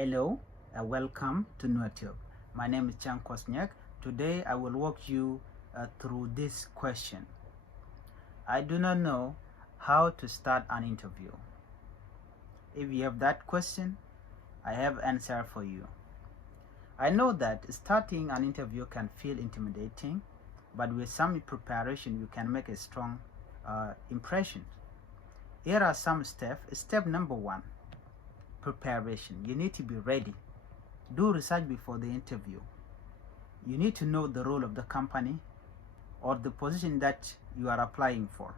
Hello, welcome to NuaTube. My name is Chan Kosniak. Today I will walk you through this question. I do not know how to start an interview. If you have that question, I have an answer for you. I know that starting an interview can feel intimidating, but with some preparation you can make a strong impression. Here are some steps. Step number 1. Preparation. You need to be ready. Do research before the interview. You need to know the role of the company or the position that you are applying for.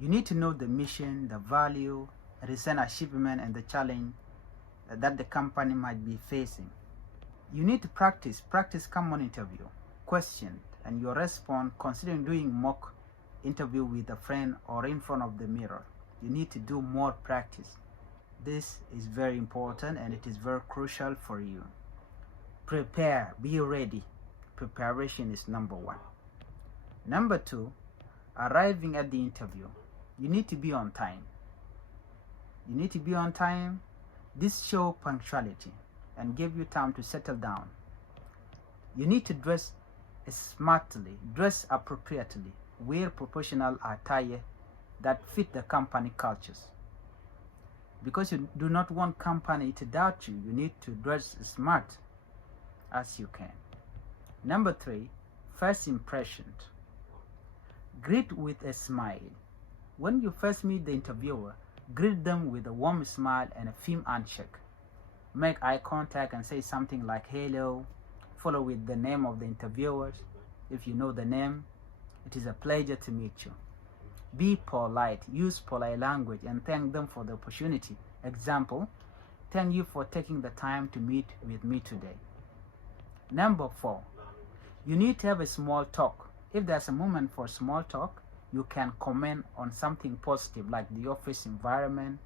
You need to know the mission, the value, recent achievement, and the challenge that the company might be facing. You need to practice common interview question and your response, considering doing mock interview with a friend or in front of the mirror. You need to do more practice. This is very important and it is very crucial for you. Prepare, be ready. Preparation is number 1. Number 2, arriving at the interview. You need to be on time. You need to be on time. This shows punctuality and give you time to settle down. You need to dress smartly, dress appropriately, wear professional attire that fit the company cultures. Because you do not want company to doubt you, you need to dress smart as you can. Number 3, first impression. Greet with a smile. When you first meet the interviewer, greet them with a warm smile and a firm handshake. Make eye contact and say something like hello, follow with the name of the interviewer. If you know the name, it is a pleasure to meet you. Be polite, use polite language and thank them for the opportunity. Example, thank you for taking the time to meet with me today. Number 4, you need to have a small talk. If there's a moment for small talk, you can comment on something positive like the office environment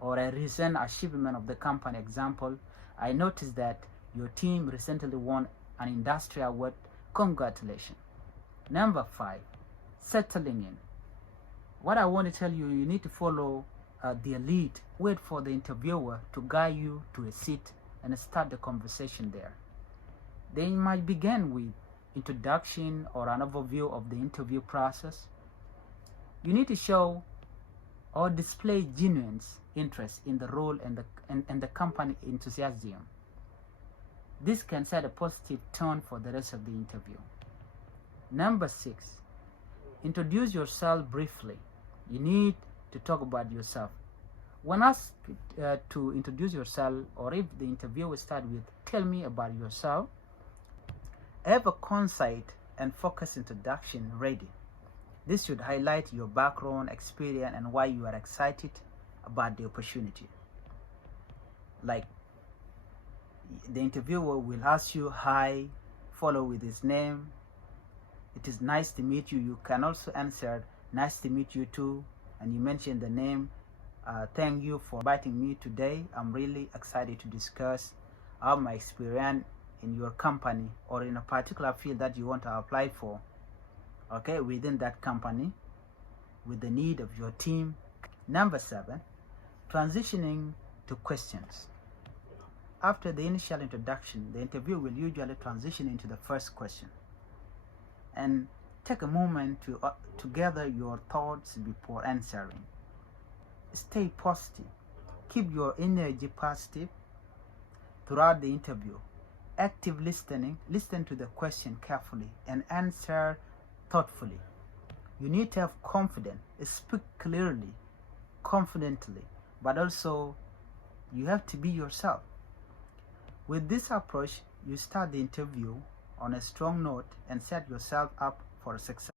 or a recent achievement of the company. Example, I noticed that your team recently won an industry award. Congratulations. Number 5, settling in. What I want to tell you, you need to follow the lead. Wait for the interviewer to guide you to a seat and start the conversation there. They might begin with introduction or an overview of the interview process. You need to show or display genuine interest in the role and the company enthusiasm. This can set a positive tone for the rest of the interview. Number 6, introduce yourself briefly. You need to talk about yourself. When asked to introduce yourself, or if the interview will start with tell me about yourself, have a concise and focused introduction ready. This should highlight your background, experience, and why you are excited about the opportunity. Like the interviewer will ask you hi, follow with his name. It is nice to meet you. You can also answer nice to meet you too, and you mention the name. Thank you for inviting me today. I'm really excited to discuss my experience in your company or in a particular field that you want to apply for, okay, within that company with the need of your team. Number 7, transitioning to questions. After the initial introduction, the interview will usually transition into the first question. And take a moment to gather your thoughts before answering. Stay positive. Keep your energy positive throughout the interview. Active listening. Listen to the question carefully and answer thoughtfully. You need to have confidence. Speak clearly, confidently, but also you have to be yourself. With this approach, you start the interview on a strong note and set yourself up for a successful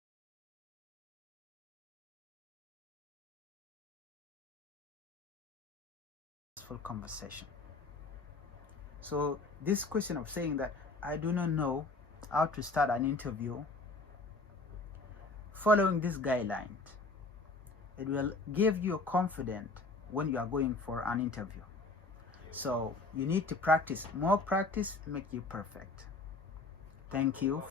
conversation. So this question of saying that I do not know how to start an interview, following this guideline, it will give you confidence when you are going for an interview. So you need to practice. More practice make you perfect. Thank you